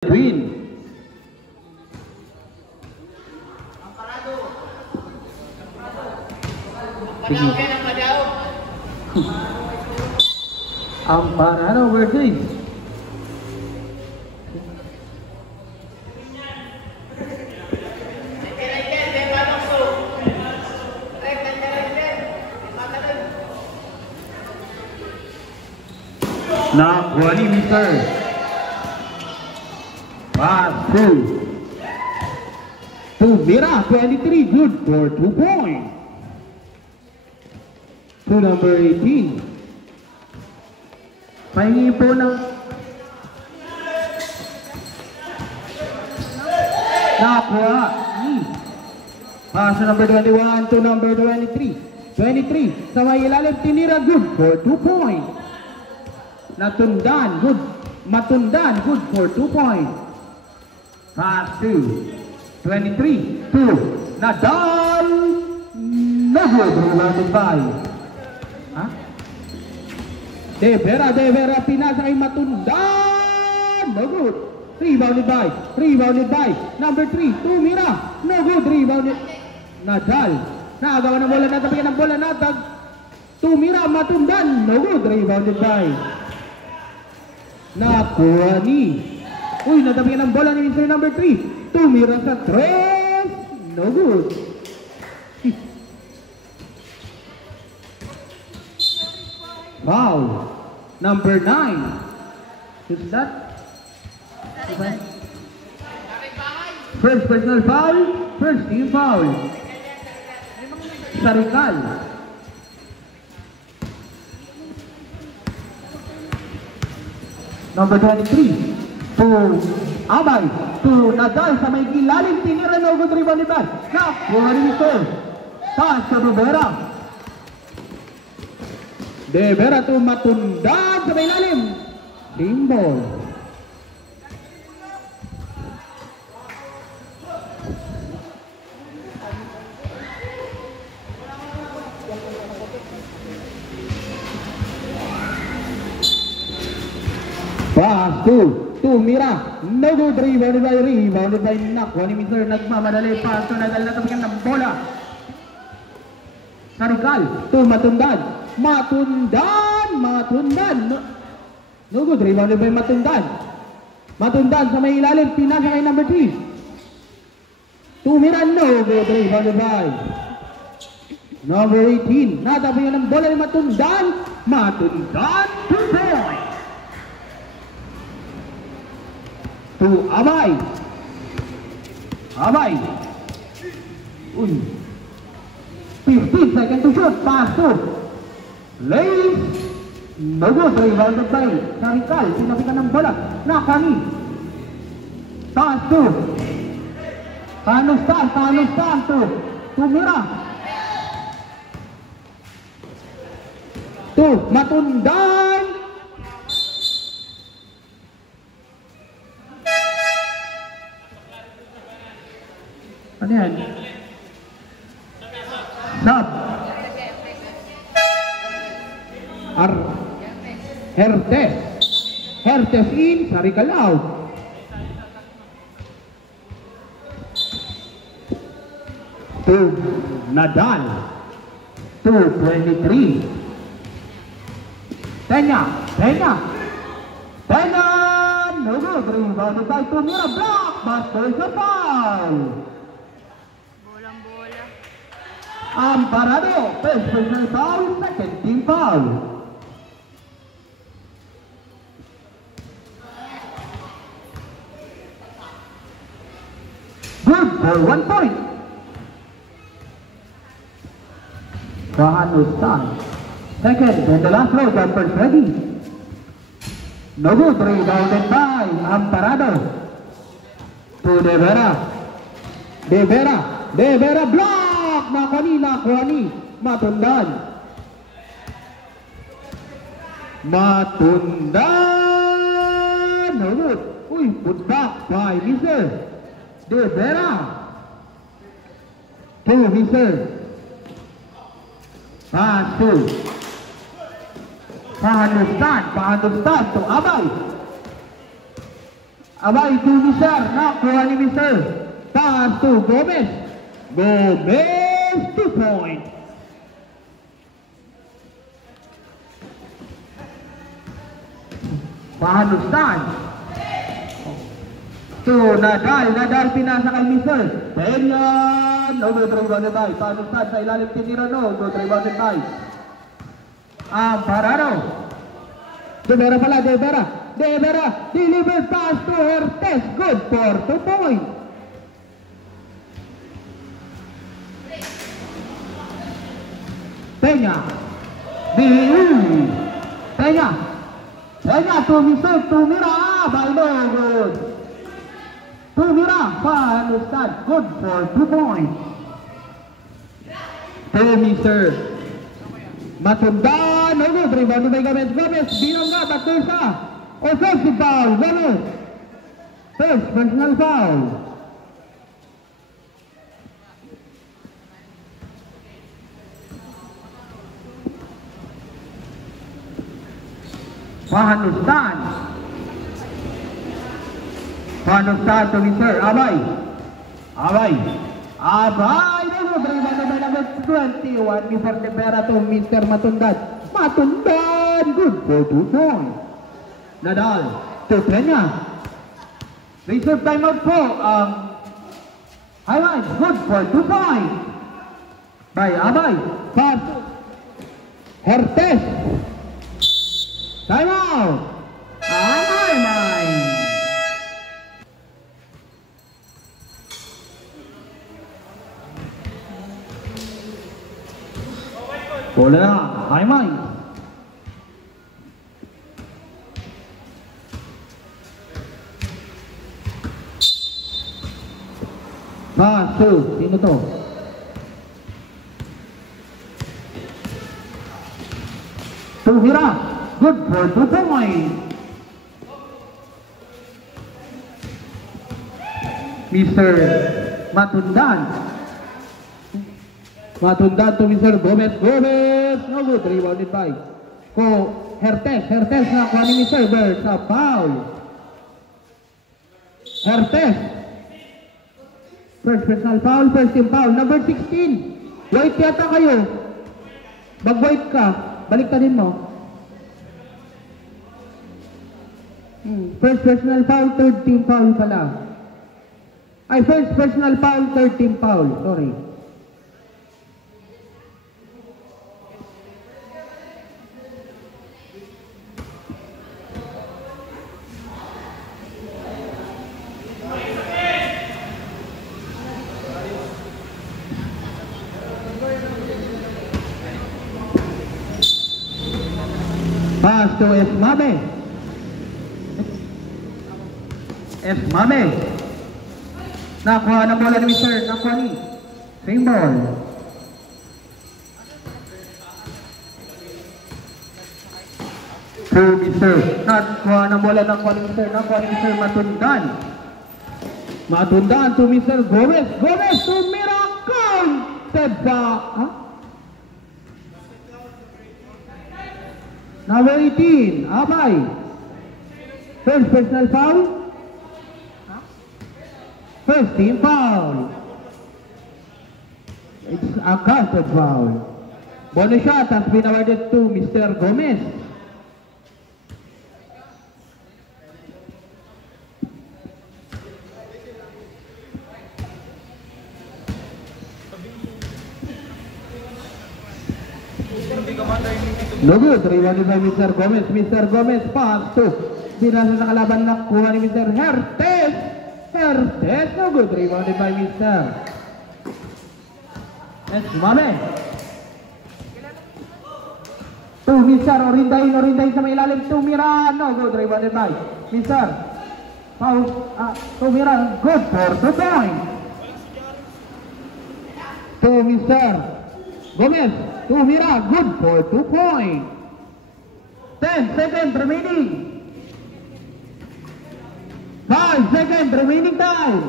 Queen. Amparado versus na Kuani Mr. Pass to Mira, 23, good for 2 points. To number 18. Pahingi po ng nakuha ni pass to number 21 to number 23. 23 sa may ilalim tinira, good for 2 points. Natundan, good. Matundan, good for 2 points. Pass to 23 to Nadal. No good, rebounded by De Vera pinasa kay Matundan. No good. Rebounded by number 3 to Mira. No good, rebounded Nadal. Nakagawa ng bola, natapigan ng bola, natag to Mira, Matundan. No good, rebounded by nakuha ni. Uy, natapigan ng bola ni Mr. number 3. Tumira sa 3. No good. Foul. Number 9. Who's that? First personal foul. First team foul. Sarikal. Number 23 to Abay, to Nadal sa may ilalim, tinira na good rebound ni Bad. Nakuha ni Mr. Taas sa De Vera to Matundan sa may ilalim. Team ball. Pass to Mira. No good, rebounded by nakuha ni Mr. Nagmamadali. Pass to Nadal, natapigan ng bola. Sarikal to Matundan. Matundan. No good, rebounded by Matundan. Matundan sa may ilalim, pinasa kay number 3. To Mira, no good, rebounded by number 18. Natapigan ng bola ni Matundan. Matundan, 2 points. To Abay. Uy. 15 seconds to shoot. Pass to Lace. No good, rebounded by Sarikal. Sinapikan ng bola. Nakani. Taas to Tanustan to Mira. To Matundan. Ano yan? Sub. Hertes in, Sarikal out. To Nadal. To 23. Tenya. No good, rebounded by Tumira. Blockbuster is a foul. Amparado, first personal foul, second team foul. Good for 1 point. Kahanustan. Second, and the last row, jumpers ready. No good, rebounded by Amparado. To De Vera, block! Nakuha ni Matundan. No good. Uy, put back by Mr. De Vera. To Mr. Pass to Pahandustan to Abay. Abay, to Mister. Nakuha ni Mister. Pass to Gomez. Gomez, 2 point. Pahalustan. To Nadal. Nadal pinasa kay Mister. Penyan. No good rebounded by. Pahalustan sa ilalim tinira. No good rebounded by. Amparano. De Vera pala. De Vera. De Vera. Deliver pass to Hertes. Good for 2 point. Peña. Peña. Peña to Mister. Tumira. By no good. Tumira. Pahalustan. Good for 2 point. To Mister. Matundan. No good. Rebound by Gomez. Gomez. Binangga. Batursa. Offensive foul. Gomez. First personal foul. Pahalustan. Pahalustan to Mister. Abay. Abay. Abay. Number 21. Before the Vera to Mr. Matundan. Matundan. Good for 2 points. Nadal. To Peña. Reserve timeout po. Highlight. Good for 2 points. By Abay. Pass. Hertes. Timeout. Amay. Bola. Amay. Pass to. Sino to? Tumira. Good for 2 points. Mr. Matundan. Matundan to Mr. Gomez. Gomez. No good. Rebounded by Hertes. Hertes na kuha ni Mr. Bird sa foul. Hertes. First personal foul. First team foul. Number 16. White yata kayo. Mag-white ka. Baliktarin mo. First personal foul, third team foul pala. Ay, first personal foul, third team foul. Sorry. Pass to Esmabe. Esmabe. Nakuha ng bola ni Mr. Nakuha ni. Same ball. To Mr. Nakuha ng bola ng Mr. Nakuha ni Mr. Matundan. Matundan to Mr. Gomez. Gomez to Miracle. Tedba. Huh? Number 18. Abay. First personal foul. First team foul. It's a counted foul. Bonus shot has been awarded to Mr. Gomez. No good. Rebounded by Mr. Gomez. Mr. Gomez pass to. Binasa sa kalaban na kuha ni Mr. Hertes. Hertes. No good. Rebounded by Mr. Esmabe. To Mr. Orinday sa may ilalim. Tumira. No good. Rebounded by Mr. Tumira. Good for 2 points. To Mr. Gomez. Tumira. Good for 2 points. 10 seconds remaining. 5 seconds remaining time.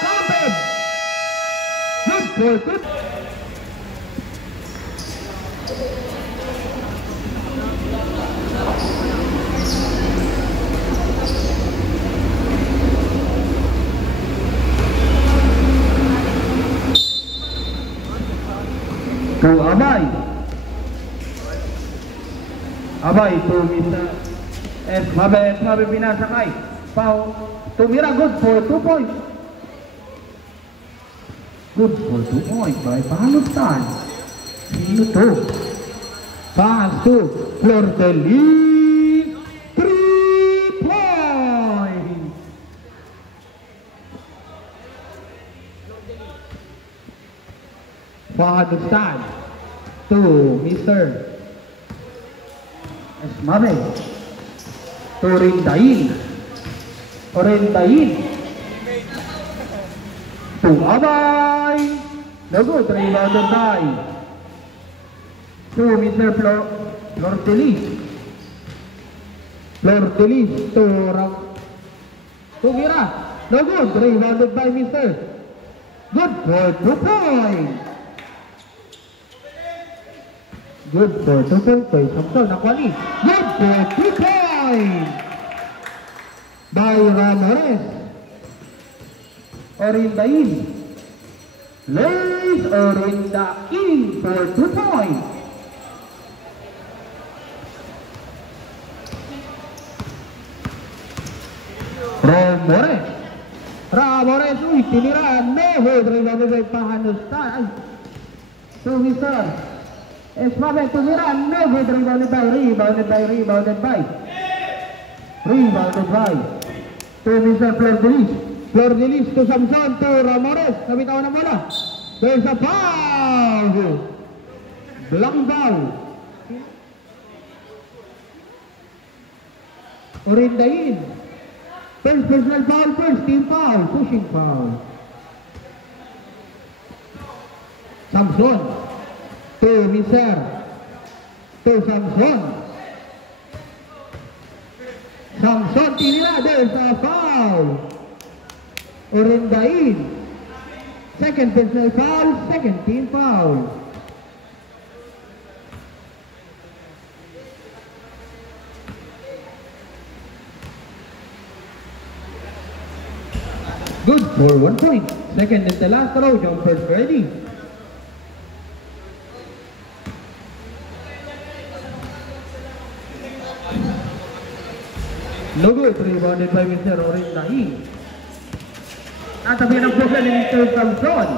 Counted. Good for 2. Abay, Esmabe pinasakay. Pau, tumira, good for 2 points. Good for 2 points by Pahanutan. Sino to? Pass to Flor de Lis. 3 points. Pahanutan to Mr. Esmabe. Orindain to Abay. No good, rebounded by to Mr. Flor de Lis to Mira. No good, rebounded by Mr. Good for 2 points. Good for 2 points by Samson Nakwani. Good for 2 points by Ramores. Orindain lays Orindain for 2 points. Ramores, uy, tiniraan, Neho, rebounded by Pahanutan. To Mr. Esmabe, tiniraan, Neho, rebounded by to Mr. Flor de Lis to Samson to Ramores. Nabitawan ng bola. There's a foul. Blank foul. Orindain. First personal foul, first team foul, pushing foul. Samson to Mr. Samson tinira, there's a foul. Orindain. Second personal foul, second team foul. Good for 1 point. Second is the last row, jumpers ready. No good, rebounded by Mr. Orindain. Natabi ng bola ni Mr. Samson.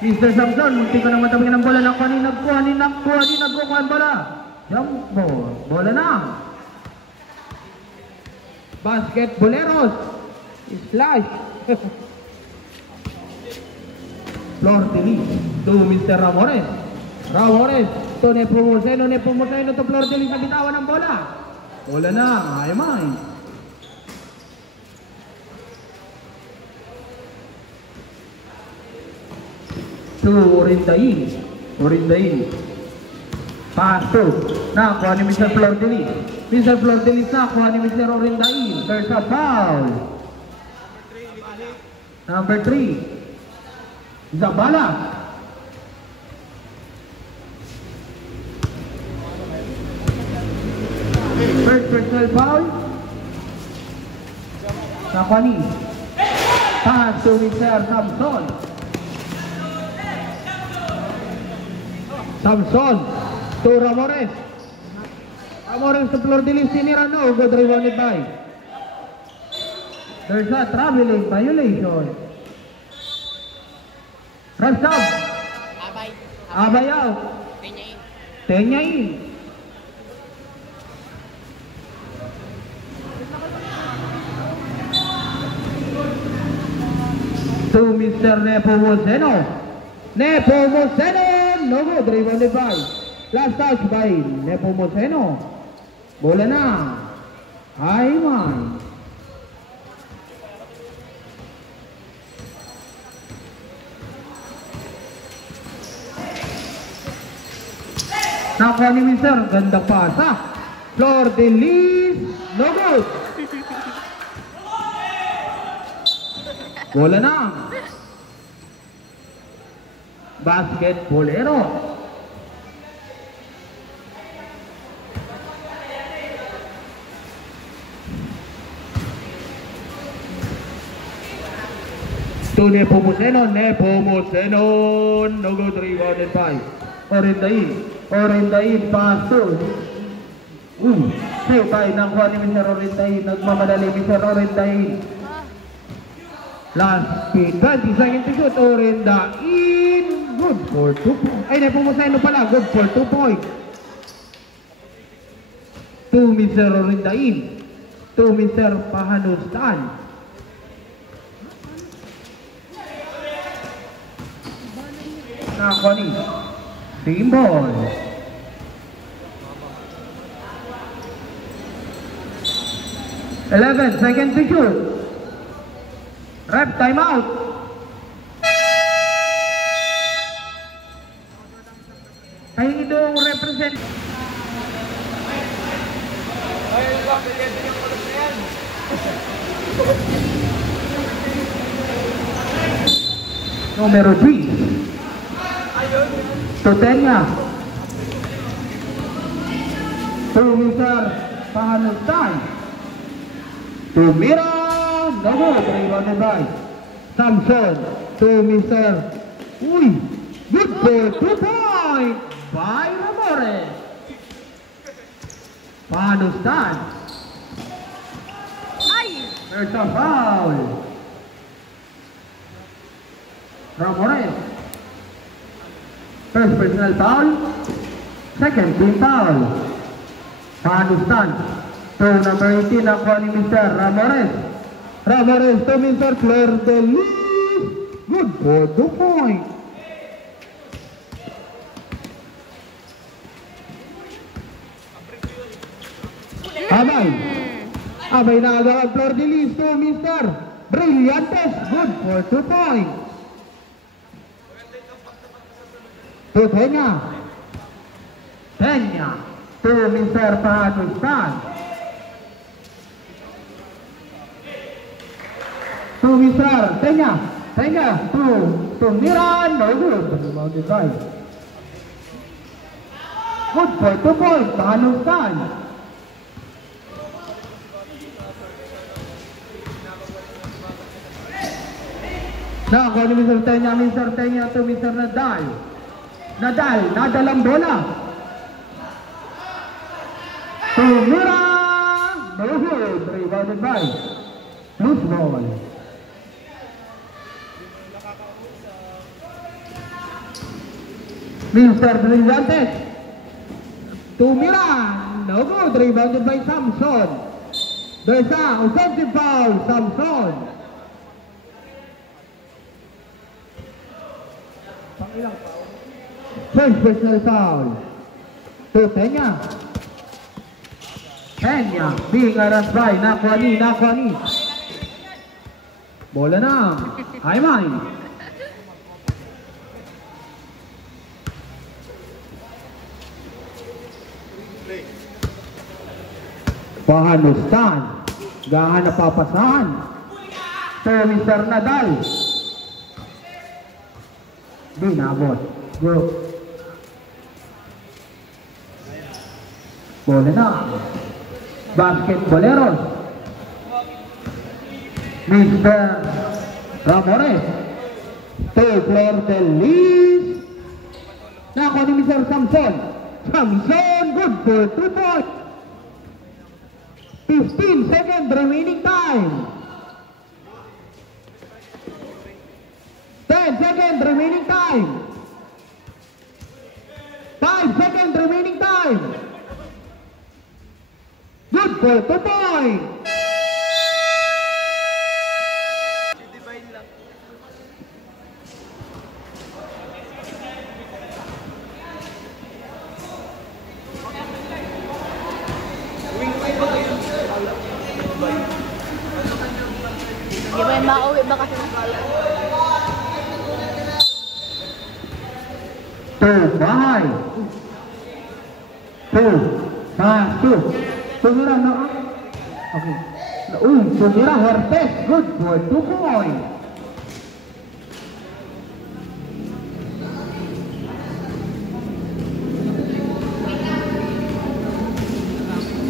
Mr. Samson, munti ko na matabi ng bola ng kuha ang bola. Jump ball, bola na. Basketballeros. Slash. Flor de Lis to Mr. Ramores to Nepomuceno to Flor de Lis na bitawan ng bola. Bola na, ay. To Orindain. Pass to. Nakuha ni Mr. Flor de Lis. Mr. Flor de Lis nakuha ni Mr. Orindain. There's a foul. Number 3. Zabala. First personal foul. Nakwani. Pass to Mr. Samson to Ramores. Ramores to Flor de Lis. Tinira, no. Good rebounded by. There's a traveling violation. Rastab. Abay out. Tenyain. To Mr. Nepomuceno. No good, rebounded by. Last touch by Nepomuceno. Bola na. Ayman. Nakuha ni Mr. Ganda pasa. Flor de Lis. No good. Bola na. Basketballero. To Nepomuceno. No good, rebounded by Orindain pass to Save tayo ng kuha ni Mr. Orinday. Nagmamadali Mr. Orinday. Last speed. 20 seconds to shoot. Orinday. Good for 2 points. Ay, napumusay pala. Good for 2 points. To Mr. Orinday. To Mr. Pahanustan. Nakakuha ni team ball. 11 seconds to shoot. Rep timeout. Ay ito represent. Numero 3. Totenya. To Mr. Pahanustan. Tumira. No, rebounded by Samson. To Mr. Good for 2 points by Ramores. Pahanustan. There's a foul. Ramores. First personal foul. Second team foul. Pahanustan. To number 18 nakuha ni Mr. Ramores. Ramores to Mr. Claire Delis. Good for 2 points. Abay na agad Flor Delis to Mr. Brillantes. Good for 2 points. To Tenya. To Mr. Pahanustan. To Mr. Tenya to Miran. No good. Rebounded by. Good for 2 points. Pahanustan. Nakuha ni Mr. Tenya to Mr. Nadal. Nadal ang bola. Tumira. No good. Rebounded by. Loose ball. Mr. Brillantes. Tumira. No good. Rebounded by Samson. There's a offensive foul. Samson. First personal foul. To Tenya. Being harassed by nakuha ni. Bola na. Ayman. Pahanustan. Gahan na papasahan. To Mr. Nadal. Di naabot. Go. Bola na. Basketballeros. Mr. Ramores. To Flor Delis. Nakuha ni Mr. Samson. Good for 2 points. 15 seconds remaining time. 10 seconds remaining time. 5 seconds remaining time. Good for 2 points. Di ba yung mauwi ba kasi ng bahay. Tumira na. Okay. Tumira Herpes. Good for 2 points.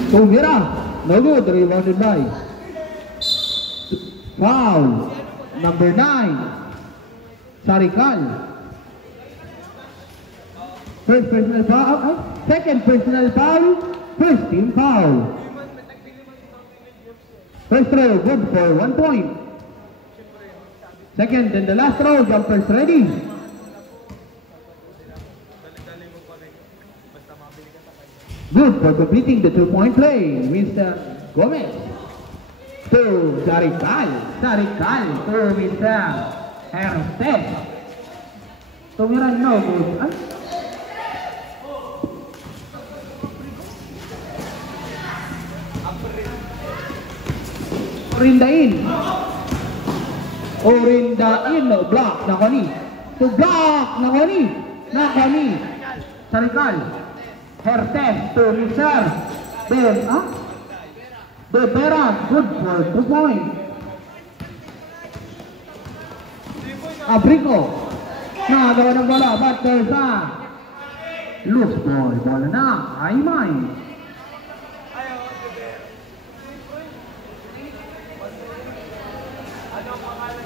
Tumira. No good. Rebounded by. Foul. Number 9. Sarikal. First personal foul. Second personal foul, first team foul. First row, good for 1 point. Second and the last row, jumpers ready. Good for completing the 2-point play, Mr. Gomez. To Sarikal to Mr. Herces. Tumiran no good. Ay. Orindain, block, nakoni. To block, nakoni. Sarikal. Hertes to Mr. Bebera, good for 2 points. Abrigo, nagawa ng bola, but there's a loose ball. Bola na, Aymay.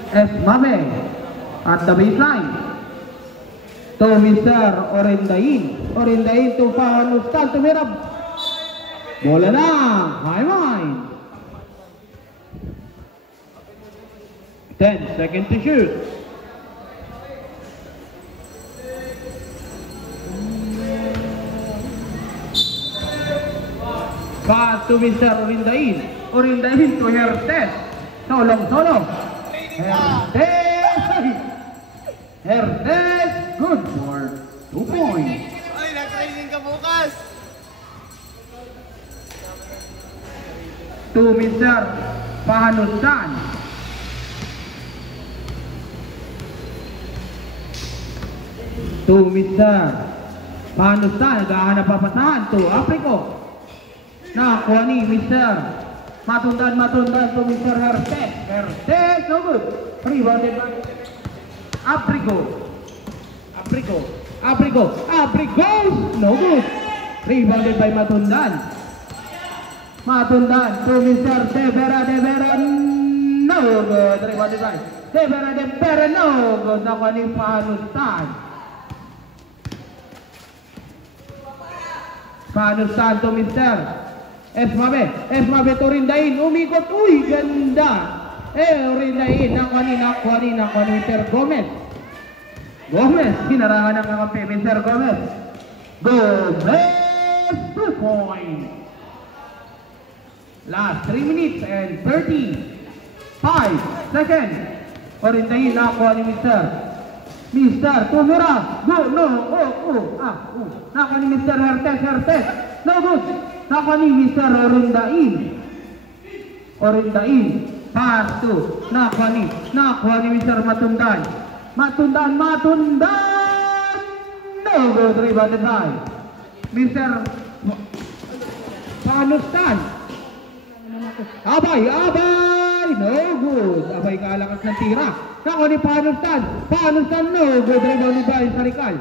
Esmabe at the baseline to Mr. Orindain to Panustal to Mirab. Bola na, Aymay. 10 seconds to shoot. Pass to Mr. Orindain to Hertes. Solo. Hertes, good for 2 points. Ay, nag-training ka bukas! To Mr. Pahanusan. To Mr. Pahanusan, naghahanap papasahan to Aprico. Nakuha ni Mr. Matundan to Mr. Hertes, no good. Rebounded by Aprico, no good. Rebounded by Matundan to Mr. Devera, no good. Rebounded by Devera, no good. Nakuha ni Pahanusan to Mr. Esmabe to Orindain, umikot, uy, ganda. Orindain, nakuha ni Mr. Gomez, hinarangan ng kakampi, Mr. Gomez, 2 points. Last 3 minutes and 35 seconds. Orindain, nakuha ni Mr. Tumira, nakuha ni Mr. Hertes, no good. Nakuha ni Mr. Orindain, pass to, nakuha ni Mr. Matundan, no good. Rebounded by Mr. Panustan. Abay, no good. Abay, kalakas ng tira. Nakuha ni Panustan, no good. Rebounded by Sarikal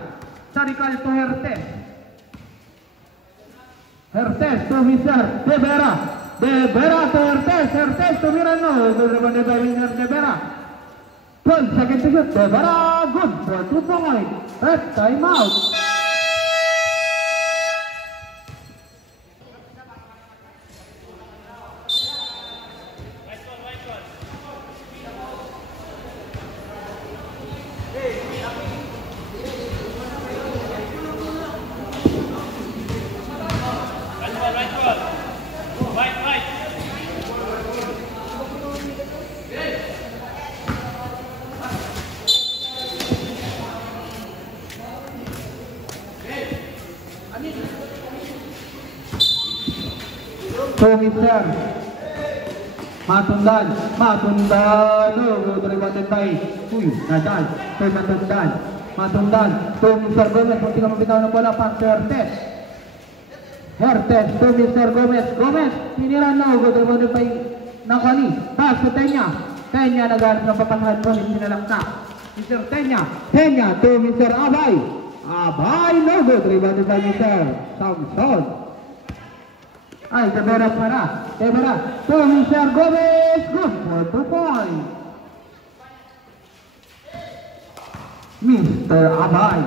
to Hertes to Mr. Devera to Hertes to Mirano, good rebounded by Mr. Devera. 12 seconds to shoot, Devera, good for 2 points. Ref time out. So Mr. Matundan, no good. Rebounded by Nadal, to Matundan to Mr. Gomez, kung tingnan mabitaw ng bola, pass to Hertes to Mr. Gomez, tinira, no good. Rebounded by Nakwani, pass to Tenya naghanap ng papanghal po, sinalakta Mr. Tenya to Mr. Abay, no good. Rebounded by Mr. Samson. Ay, Devera to Mr. Gomez, good for 2 points. Mr. Abay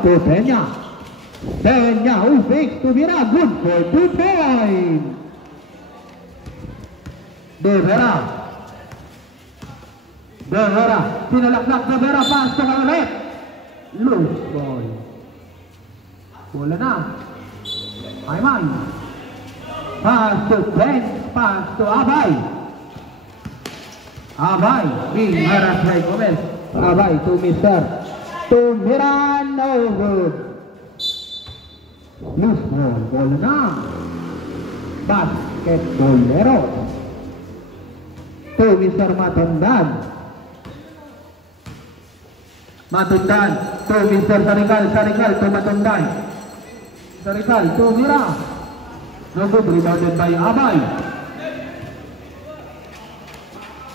to Peña who fakes tumira, good for 2 points. De Vera, sinalaklak na Vera, pass to Kalet. Loose ball. Bola na. Ayman. Pass to Brent, pass to Abay. Abay, being harassed by Gomez. Abay to Mr. Tumira, no good. Loose ball, bola na. Basketballero. To Mr. Matundan. Matundan to Mr. Sarikal to Matundan. Sarikal to Mira. No good, rebounded by Abay.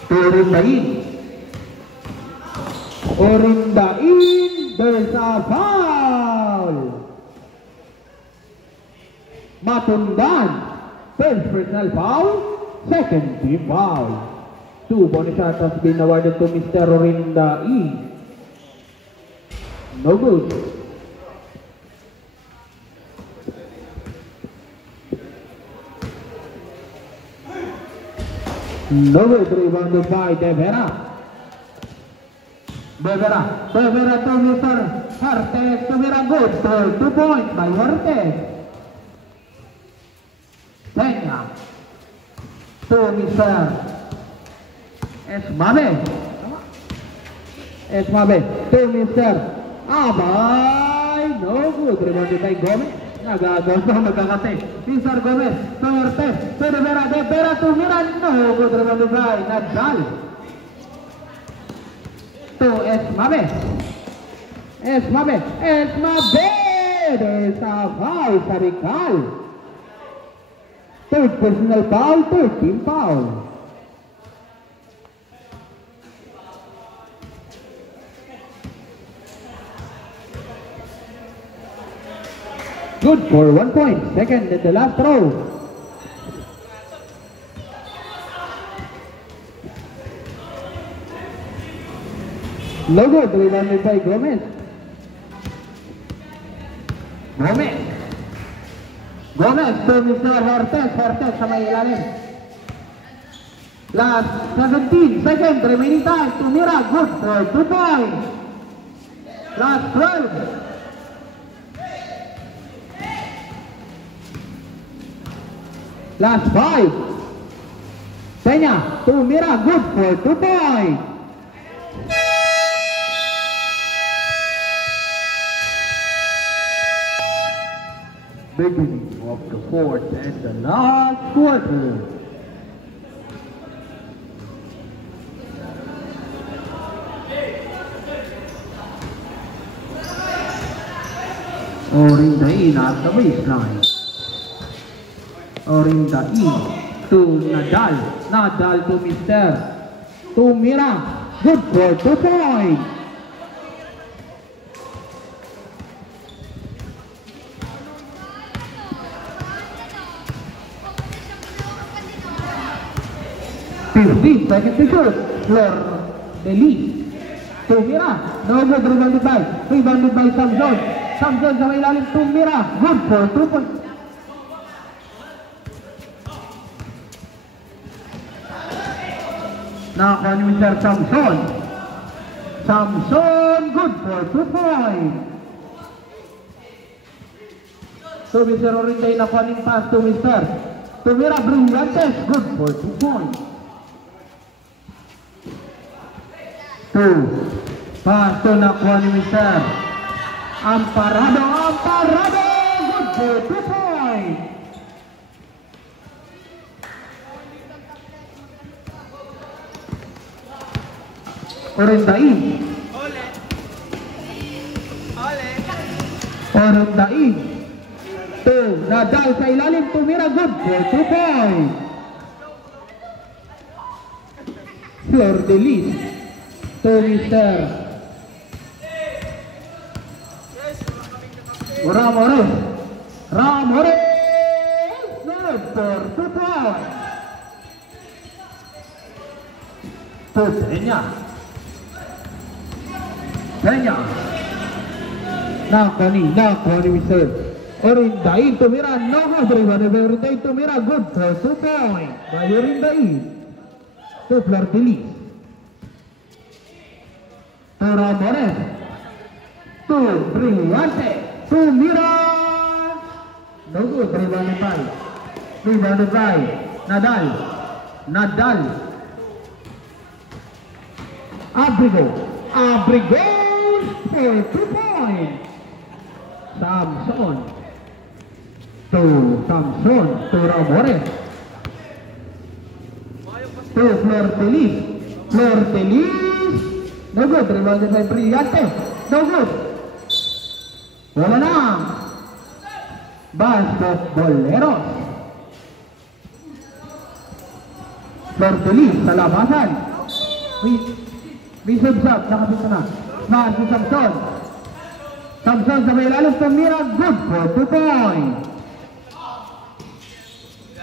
To Orindain, there's a foul. Matundan, first personal foul, second team foul. 2 bonus shots has been awarded to Mr. Orindain. No good. No good, rebounded by De Vera to Mr. Hertes, to Vera, good for 2 points by Hertes. Peña to Mr. Esmabe to Mr. Abay, no good, rebounded by Gomez. Nagkakate. Mr. Gomez to Hertes, to De Vera to Mira, no good, rebounded by Nadal. To Esmabe, there's a foul, Sarikal. Third personal foul, third team foul. Good for 1 point, second in the last row. No good, rebounded by Gomez. Gomez to Mr. Hertes sa may ilalim. Last 17 seconds, remaining time to Mira, good for 2 points. Last 12. Last 5. Peña to Mira, good for 2 points. Beginning of the fourth and the last quarter. Orindain at the baseline. Orindain to Nadal. Nadal to Mr. Tumira. Good for 2 points. Second to shoot, Flor Delis. Tumira, no good, rebounded by Samson. Samson sa may ilalim, Tumira, good for 2 points. Nakakuha ni Mr. Samson, good for 2 points. So Mr. Orinday nakuha ng pass to Mr. Tumira, Brillantes, good for 2 points. Pass to nakuha ni Mr. Amparado, good for 2 points. Orindain to Nadal sa ilalim, Tumira, good for 2 points. Flor Delis to Mr. Ramores, good for 2 points. To Peña Nakuha ni Mr. Orindain, tumira, no good, rebound by Orindain, tumira, good for 2 points by Orindain. To Flor de Lis. To Ramones. To Brillante. To Mira. No good, rebounded by Nadal. Abrigo for 2 points. Samson to Ramones. To Flor de Lis. No good, rebounded by Brillante. No good. Wala na. Basketballeros. Flor de Lis sa labasan. May sub-sub, nakapita na. Mahal si Samson. Samson sa may lalos ng Mira, good for 2 points.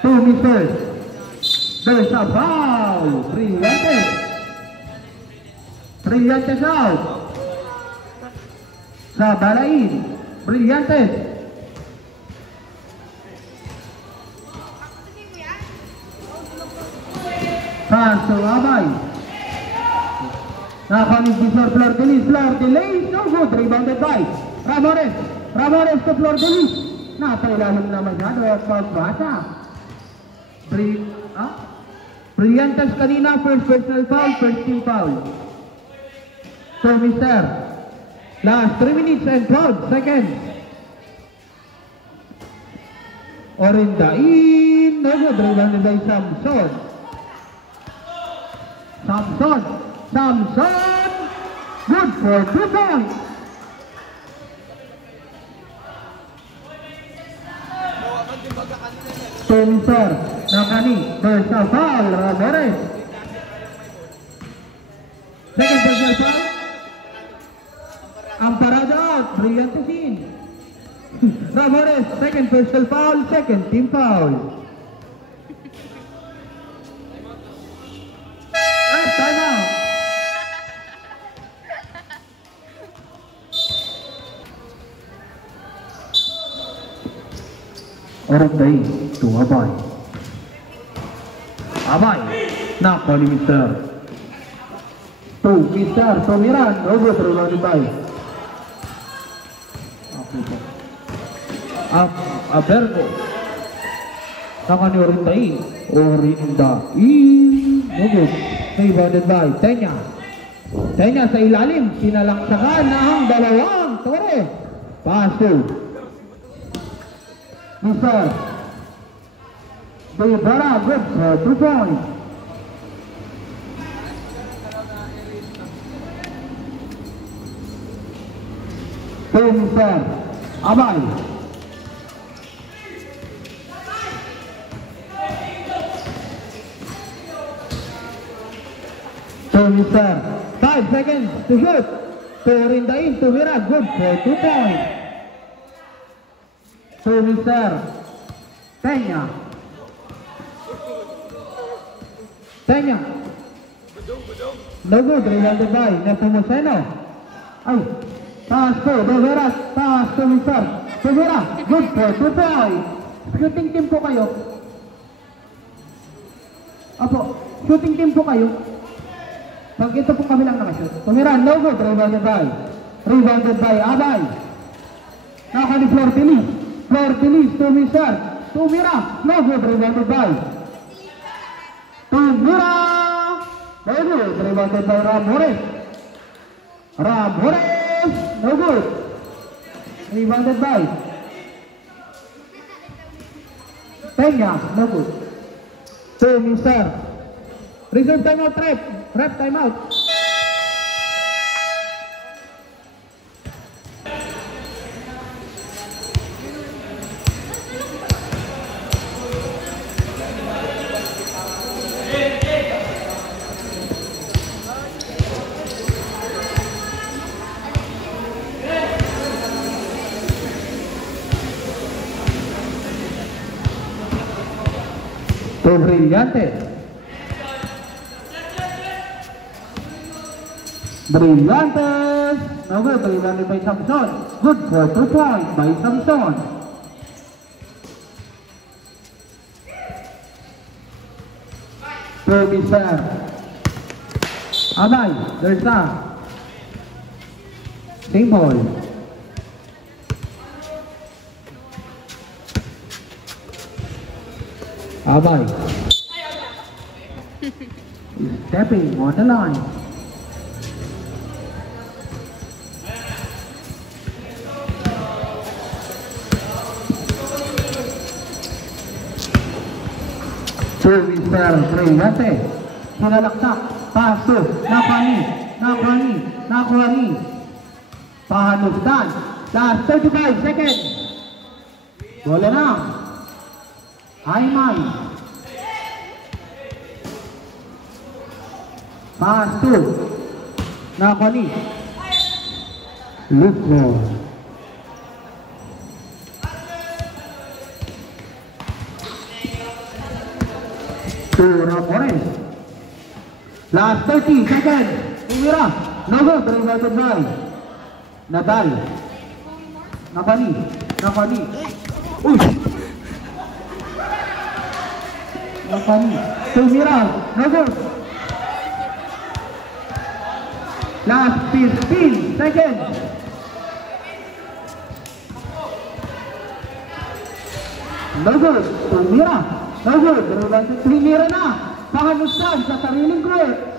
2 misses. There's a foul. Brillantes out. Sa Balain. Brillantes. Paso Abay. Nakakamit si Flor de Lis. No good. Rebounded by Ramones to Flor de Lis. Napailalim na masyado at pagbasa. Brillantes kanina, first personal foul, first team foul. So Mr. Last 3 minutes and 12 seconds. Orindain, no good, rebounded by Samson, good for 2 points. So Mr. Nakani, there's a foul, Ramones. Second personal foul. Amparado out, Brillantes in. Ramones, second personal foul, second team foul. Time out. Orindain to Abay. Nakuha ni Mr. Tomiran, no good, rebounded by Abergo. Nakuha ni Orindain, no good, rebounded by Tenya sa ilalim, sinalaksakan na ang dalawang tore. Paso Mr. Debara, good for 2 points. Mr. Abay. Mr. 5 seconds to shoot. Orindain, tumira, good for 2 points. Mr. Tenya. No good, rebounded by Nepomuceno. Pass to Mr. Tumira, good for 2 points. Shooting team po kayo. Shooting team po kayo. Pag ito po kami lang nakashoot. Tumira, no good, rebounded by Abay. Nakakuha ni Flor de Lis to Mr. Tumira, no good, rebounded by Tumira. No good, rebounded by Ramones, no good, rebounded by Tenya, no good. To Mr. Reserve timeout, ref timeout. To Brillantes. No good. Rebounded by Samson. Good for 2 points by Samson. Service serve. Abay, there's a simple. Abay. Stepping on the line. Service serve, Treyate. Sinalaksak. Paso. Nakuha ni. Pahanugdan. Last 35 seconds. Bola na. Ayman. Pass to. Nakuha ni. Luco. To Ramores. Last 30 seconds. Umira. No good. Rebounded by Nadal. Nakani. Uy. Nakani. Umira. No good. Last 15 seconds. No good. Umira. No good. Umira na. Pahanusan sa sariling group.